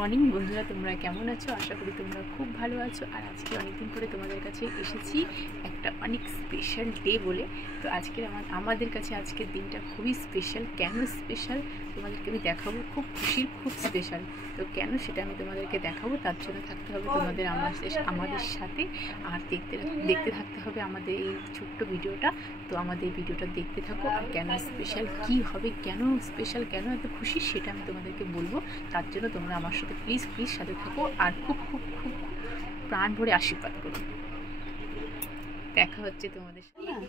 Morning বন্ধুরা, তোমরা কেমন আছো? আশা করি তোমরা খুব ভালো আছো। আর আজকে অনেকদিন পরে তোমাদের কাছে এসেছি একটা অনেক স্পেশাল ডে বলে। তো আজকের আমাদের কাছে আজকের দিনটা খুবই স্পেশাল। কেন স্পেশাল তোমাদেরকে আমি দেখাবো, খুব খুশির, খুব স্পেশাল। তো কেন সেটা আমি তোমাদেরকে দেখাবো, তার জন্য থাকতে হবে তোমাদের আমাদের সাথে। আর দেখতে থাকতে হবে আমাদের এই ছোট্ট ভিডিওটা। তো আমাদের ভিডিওটা দেখতে থাকো। আর কেন স্পেশাল, কী হবে, কেন স্পেশাল, কেন এত খুশি, সেটা আমি তোমাদেরকে বলবো। তার জন্য তোমরা আমার সাথে প্লিজ সাথে থাকো আর খুব খুব খুব প্রাণ ভরে আশীর্বাদ করো। দেখা হচ্ছে তোমাদের সাথে।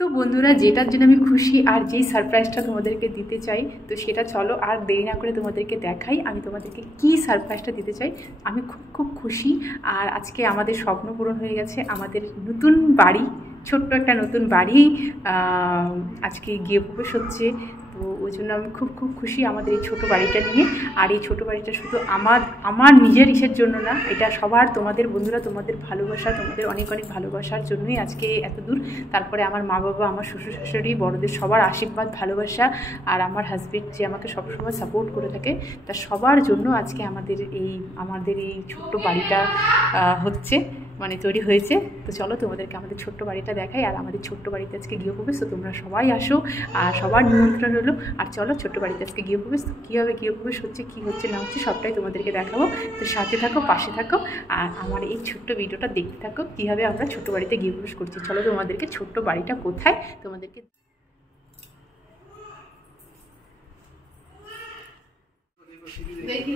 তো বন্ধুরা, যেটার জন্য আমি খুশি আর যেই সারপ্রাইজটা তোমাদেরকে দিতে চাই, তো সেটা চলো আর দেরি না করে তোমাদেরকে দেখাই আমি তোমাদেরকে কি সারপ্রাইজটা দিতে চাই। আমি খুব খুব খুশি। আর আজকে আমাদের স্বপ্ন পূরণ হয়ে গেছে। আমাদের নতুন বাড়ি, ছোট্ট একটা নতুন বাড়ি আজকে গিয়ে প্রবেশ হচ্ছে। তো ওই জন্য আমি খুব খুব খুশি আমাদের এই ছোটো বাড়িটা নিয়ে। আর এই ছোটো বাড়িটা শুধু আমার নিজের ইসের জন্য না, এটা সবার, তোমাদের বন্ধুরা, তোমাদের ভালোবাসা, তোমাদের অনেক অনেক ভালোবাসার জন্যই আজকে এত দূর। তারপরে আমার মা বাবা, আমার শ্বশুর শাশুড়ি, বড়দের সবার আশীর্বাদ, ভালোবাসা, আর আমার হাজবেন্ড যে আমাকে সবসময় সাপোর্ট করে থাকে, তা সবার জন্য আজকে আমাদের এই ছোট্ট বাড়িটা হচ্ছে, মানে তৈরি হয়েছে। তো চলো তোমাদেরকে আমাদের ছোট্ট বাড়িটা দেখাই। আর আমাদের ছোট্ট বাড়িতে আজকে গৃহপ্রবেশ, তো তোমরা সবাই আসো আর সবার নিমন্ত্রণ হলো। আর চলো ছোট্ট বাড়িতে আজকে গৃহপ্রবেশ, তো কীভাবে গৃহপ্রবেশ হচ্ছে, কী হচ্ছে না হচ্ছে, সবটাই তোমাদেরকে দেখাবো। তো সাথে থাকো, পাশে থাকো, আর আমার এই ছোট্ট ভিডিওটা দেখতে থাকো কীভাবে আমরা ছোট্ট বাড়িতে গৃহপ্রবেশ করছি। চলো তোমাদেরকে ছোট্ট বাড়িটা কোথায় তোমাদেরকে দেখি।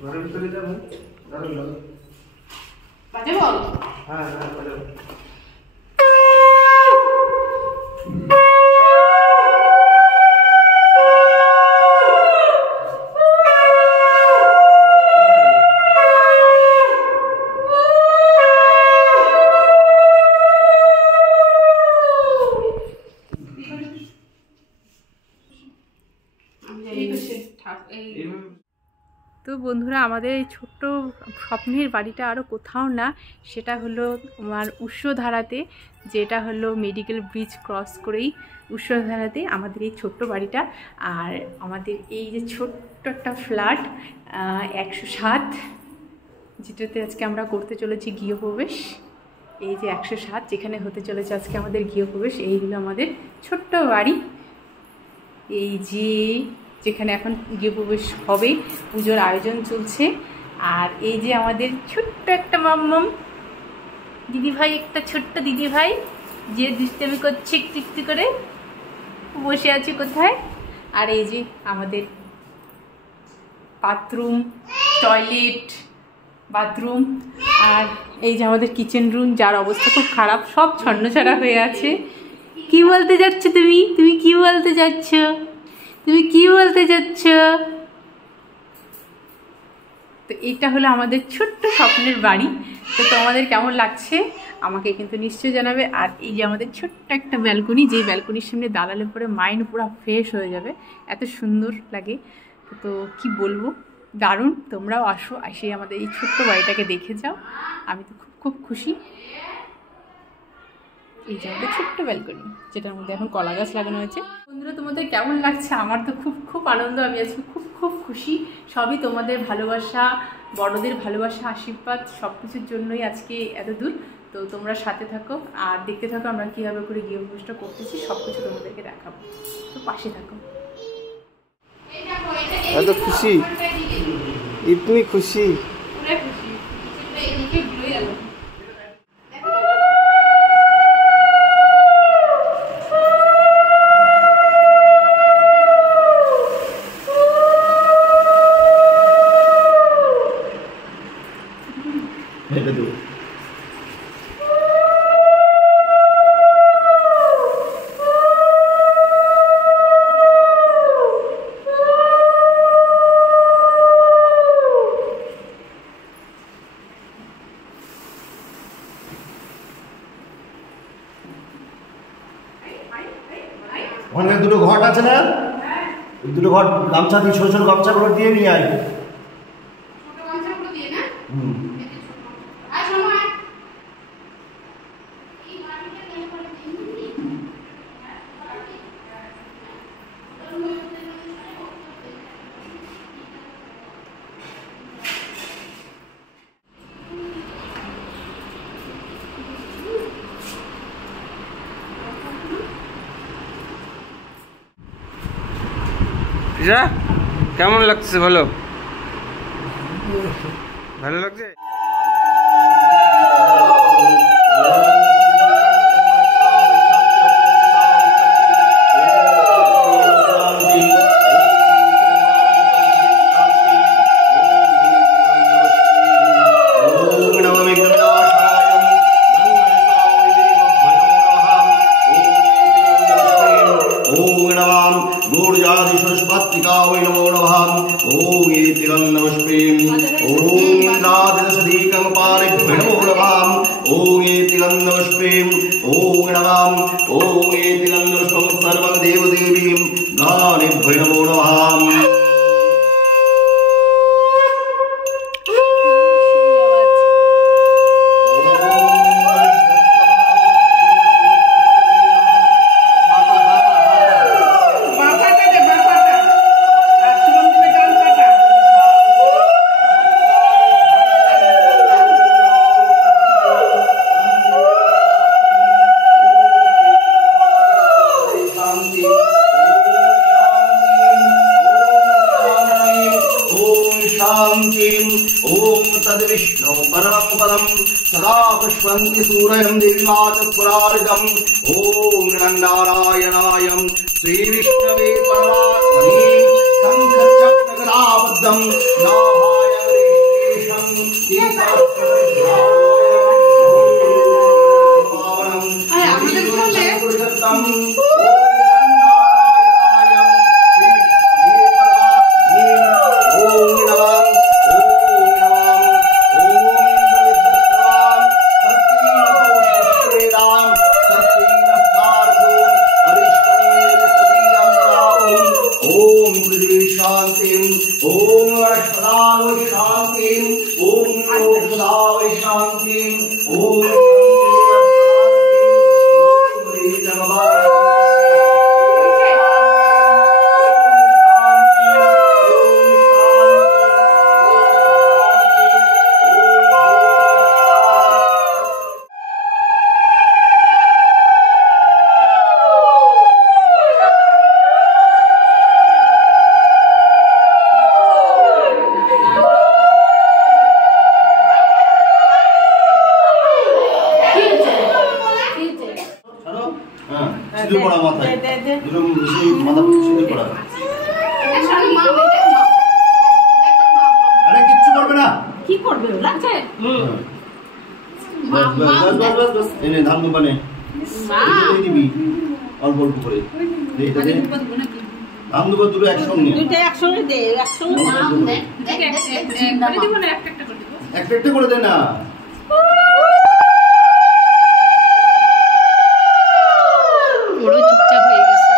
ঘরের ভিতরে যাবো, বাজাবো? হ্যাঁ বাজাবো। তো বন্ধুরা, আমাদের এই ছোট্ট স্বপ্নের বাড়িটা আরও কোথাও না, সেটা হলো আমার উৎসধারাতে, যেটা হলো মেডিকেল ব্রিজ ক্রস করেই উৎসধারাতে আমাদের এই ছোট্ট বাড়িটা। আর আমাদের এই যে ছোট্ট একটা ফ্ল্যাট 107, যেটাতে আজকে আমরা করতে চলেছি গৃহপ্রবেশ। এই যে 107, যেখানে হতে চলেছে আজকে আমাদের গৃহপ্রবেশ, এই হলো আমাদের ছোট্ট বাড়ি। এই যেখানে এখন গৃহপ্রবেশ হবে, পুজোর আয়োজন চলছে। আর এই যে আমাদের ছোট্ট একটা মাম্মাম দিদিভাই, একটা ছোট্ট দিদিভাই যে দুষ্টামি করছে একটু একটু করে, বসে আছে কোথায়। আর এই যে আমাদের বাথরুম, টয়লেট, বাথরুম, আর এই যে আমাদের কিচেন রুম, যার অবস্থা খুব খারাপ, সব ছন্নছাড়া হয়ে আছে। কি বলতে যাচ্ছ তুমি? তুমি কি বলতে যাচ্ছ? তুমি কি বলতে যাচ্ছ? তো এইটা হলো আমাদের ছোট্ট স্বপ্নের বাড়ি। তো তোমাদের কেমন লাগছে আমাকে কিন্তু নিশ্চয়ই জানাবে। আর এই যে আমাদের ছোট্ট একটা ব্যালকনি, যেই ব্যালকনির সামনে দাঁড়ালে পরে মাইন্ড পুরো ফ্রেশ হয়ে যাবে, এত সুন্দর লাগে। তো কি বলবো, দারুণ। তোমরাও আসো, এসে আমাদের এই ছোট্ট বাড়িটাকে দেখে যাও। আমি তো খুব খুব খুশি। এই যে আমাদের ছোট্ট ব্যালকনি, যেটার মধ্যে এখন কলা গাছ লাগানো হয়েছে। বন্ধুরা, তোমাদের কেমন লাগছে? আমার তো খুব খুব আনন্দ, আমি আজকে খুব খুব খুশি। সবই তোমাদের ভালোবাসা, বড়দের ভালোবাসা, আশীর্বাদ, সব কিছুর জন্যই আজকে এত দূর। তো তোমরা সাথে থাকো আর দেখতে থাকো আমরা কীভাবে করে গৃহপ্রবেশটা করতেছি, সব কিছু তোমাদেরকে দেখাবো। তো পাশে থাকো। এত খুশি, ইতনি খুশি। ওখানে দুটো ঘট আছে না, ওই দুটো ঘট গামছা দিয়ে ছোট ছোট গামছাগুলো দিয়ে নিয়ে আয়। কেমন লাগছে বলো? ভালো লাগছে? ধান দোকানে অল্প অল্প করে ধান দুটো দুটো একসঙ্গে একটা একটা করে দে না। চুপচাপ হয়ে গেছে।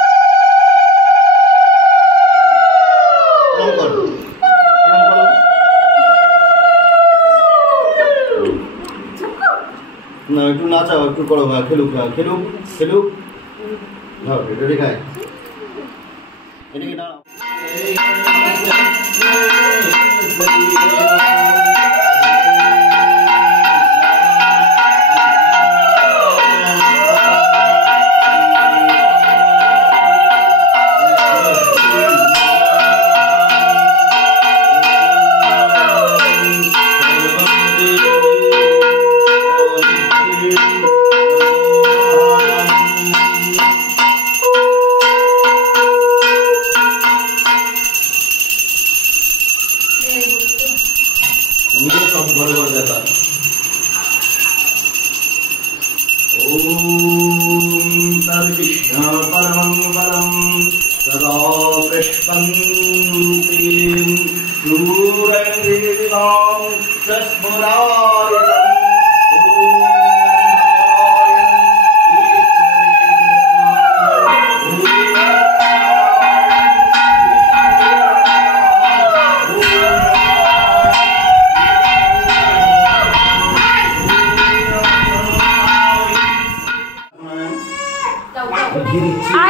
না একটু নাচাও, একটু করো, খেলুক খেলুক খেলুক। এটা দেখায় এটাকে দাঁড়াও।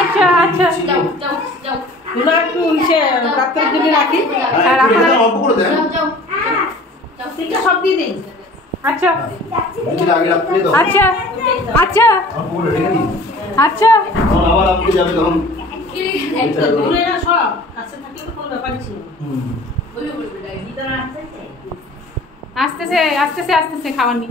আচ্ছা আচ্ছা তোমরা একটু ইসে রাত্রের জন্য রাখি অল্প করে দেন এটা সব দিয়ে দিন আচ্ছা আগে রাত্রে দাও আচ্ছা আচ্ছা অল্প করে রেখে দিন আচ্ছা তখন আবার আপনি যাবে তখন দূরে না সব কাছে থাকলে তো কোনো ব্যাপারই ছিল না আসতেছে আসতেছে আসতেছে খাবার নি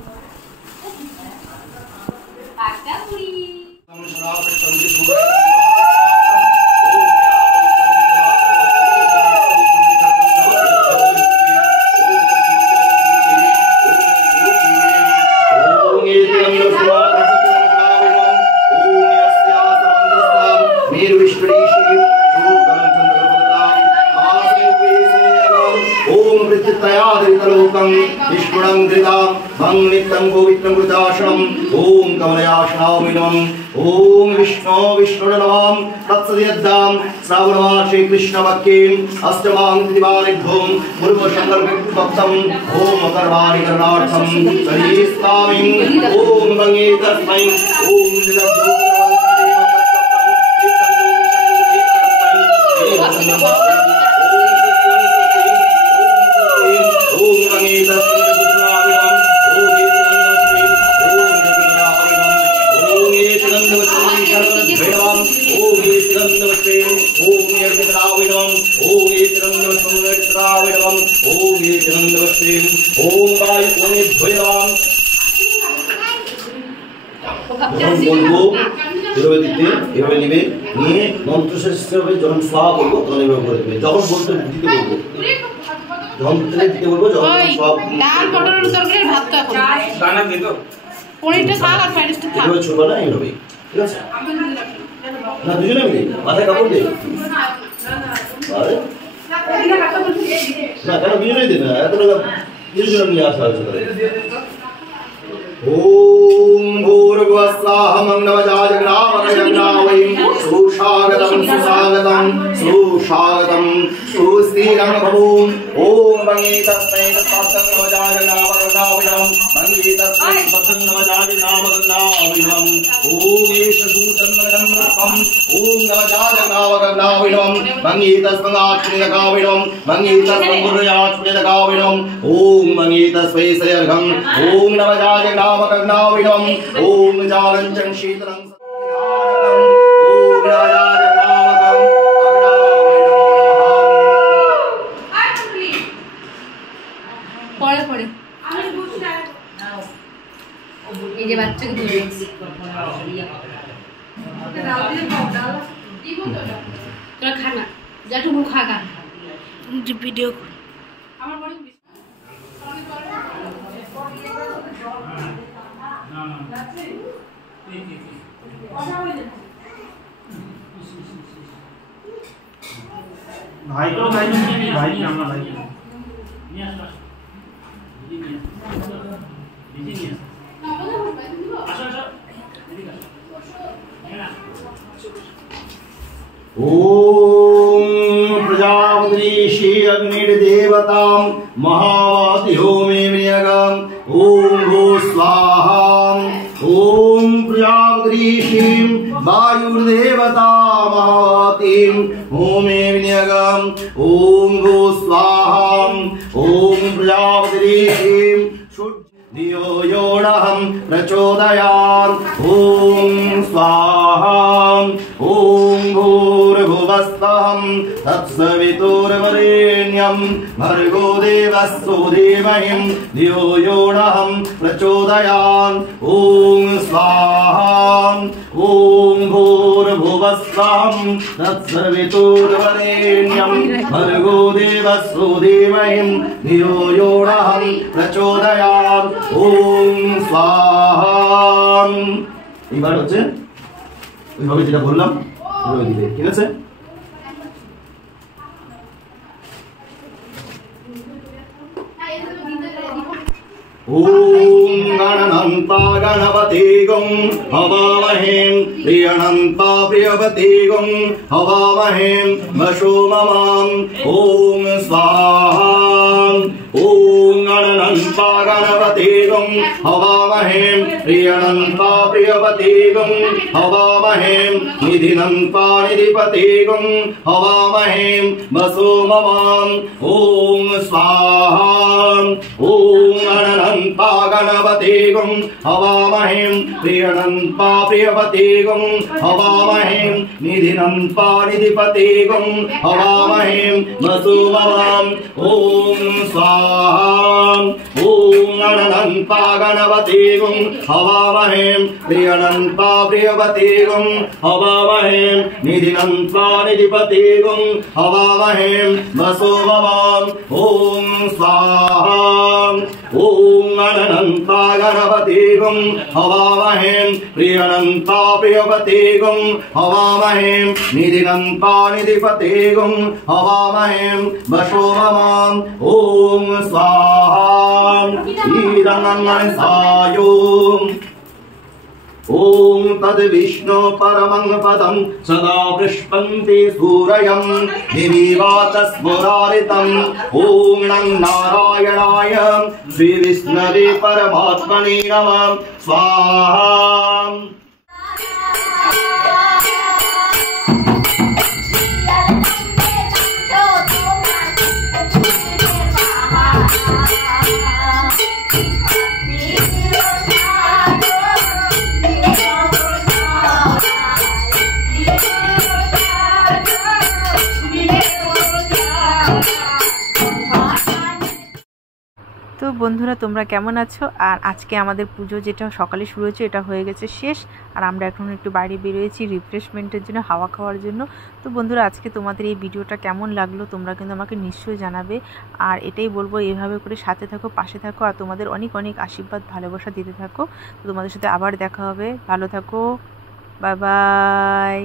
ओम कमलयाशनामिनम ओम विष्णु विष्णुर्नमः तत्सदियद्दां श्रावणमासे कृष्णपक्षे अष्टमां तिथिवारिभ्यो पूर्वसंकल्पितं ओम कर्माणि करणार्थं तरीस्तामिं ओम गंगे तस्मै ओम যখন সব বলবো তখন এভাবে করে দেবে যখন বলতে দিতে বলবো যখন দিতে বলবো যখন সব ডাল পটলের তরকারি ভাত তো এখন দানা দে তো পনিরটা থাক আর ফ্রাইড রাইসটা থাক এভাবে ছোট না এইভাবে ঠিক আছে না দুজনে মিলে মাথায় কাপড় দে আরে না কেন দুজনে দে না এত টাকা দুজনে মিলে আসা হয়েছে ओम भूर्भुवस्वाहं नवजाजग्रावयज्ञावयं सुस्वागतं सुस्थिरं भवूम ओम मंगीतस्मै तत्पदं नवजाजग्रावयज्ञावयं मंगीतस्मै तत्पदं नवजाजग्रावयज्ञावयं ओम एष सूतन्नगन्धं ओम नवजाजग्रावयज्ञावयं मंगीतस्मगात्रिनगावयं मंगीतस्मं गुरुयात्रिनगावयं ओम मंगीतस्मै सयर्घं ओम नवजाजग्रावयं नामकर्णाविनम ओम जालंचन शीतलं ओम राजाजनामकं পড়ে পড়ে এই যে বাচ্চাকে ধরে তোরা খা না যা টুকু খা খা যে ভিডিও আমার বড় भाई को भाई भाई আমরা ভাই নিয়ে আসো দিদি নিয়ে আসো আসো এদিকে ओम प्रजापति श्री अग्निर्देवतां महावातिहो मे विनियगं ओम भू स्वाहा ओम प्रजापति श्री वायुर्देवता महावातिं ओम मे विनियगं ओम भू स्वाहा ओम प्रजापति श्री धियो यो नहं प्रचोदयात् ओम स्वाहा ओम भूर्भुवस्सहं तत्सवितुर्वरेण्यं भर्गो देवस्य धीमहि धियो यो नहं प्रचोदयात् ओम स्वाहा ओम भूर्भुवस्सहं तत्सवितुर्वरेण्यं भर्गो देवस्य धीमहि धियो यो नहं प्रचोदयात् ओम स्वाहा এবার হচ্ছে ওইভাবে যেটা বললাম ওইভাবে দিবে ঠিক আছে ओम गणनंता गणपति गं हवामहे प्रियनंता प्रियवती गं हवामहे वशो ममां ओम स्वाहा ओम अनन्ता गणपति गं हवामहे प्रियनन्ता प्रियपति गं हवामहे निधिनन्ता निधिपति गं हवामहे वसो मम ॐ स्वाहा ॐ अनन्ता गणपति गं हवामहे प्रियनन्ता प्रियपति गं हवामहे निधिनन्ता निधिपति गं हवामहे वसो मम ॐ स्वाहा ॐ अनन्ता गणपति गं हवामहे प्रियनन्ता प्रियपति गं हवामहे निधिनन्ता निधिपति गं हवामहे वसो मम ॐ स्वाहा ॐ अनन्ता गणपति गं हवामहे प्रियनन्ता प्रियपति गं हवामहे निधिनन्ता निधिपति गं हवामहे वसो मम ॐ स्वाहा ईदङ्गन्सायो ॐ तद्विष्णु परमं पदं सदा पृष्पन्ति सूरयं दिवीवातस्फुरारितम् ॐ नमः नारायणाय श्रीविष्णवे परमात्मने नमः स्वाहा তো বন্ধুরা তোমরা কেমন আছো? আর আজকে আমাদের পুজো যেটা সকালে শুরু হয়েছে এটা হয়ে গেছে শেষ, আর আমরা এখন একটু বাইরে বেরিয়েছি রিফ্রেশমেন্টের জন্য, হাওয়া খাওয়ার জন্য। তো বন্ধুরা আজকে তোমাদের এই ভিডিওটা কেমন লাগলো তোমরা কিন্তু আমাকে নিশ্চয়ই জানাবে। আর এটাই বলবো, এইভাবে করে সাথে থাকো, পাশে থাকো, আর তোমাদের অনেক অনেক আশীর্বাদ ভালোবাসা দিতে থাকো। তো তোমাদের সাথে আবার দেখা হবে, ভালো থাকো, বাই বাই।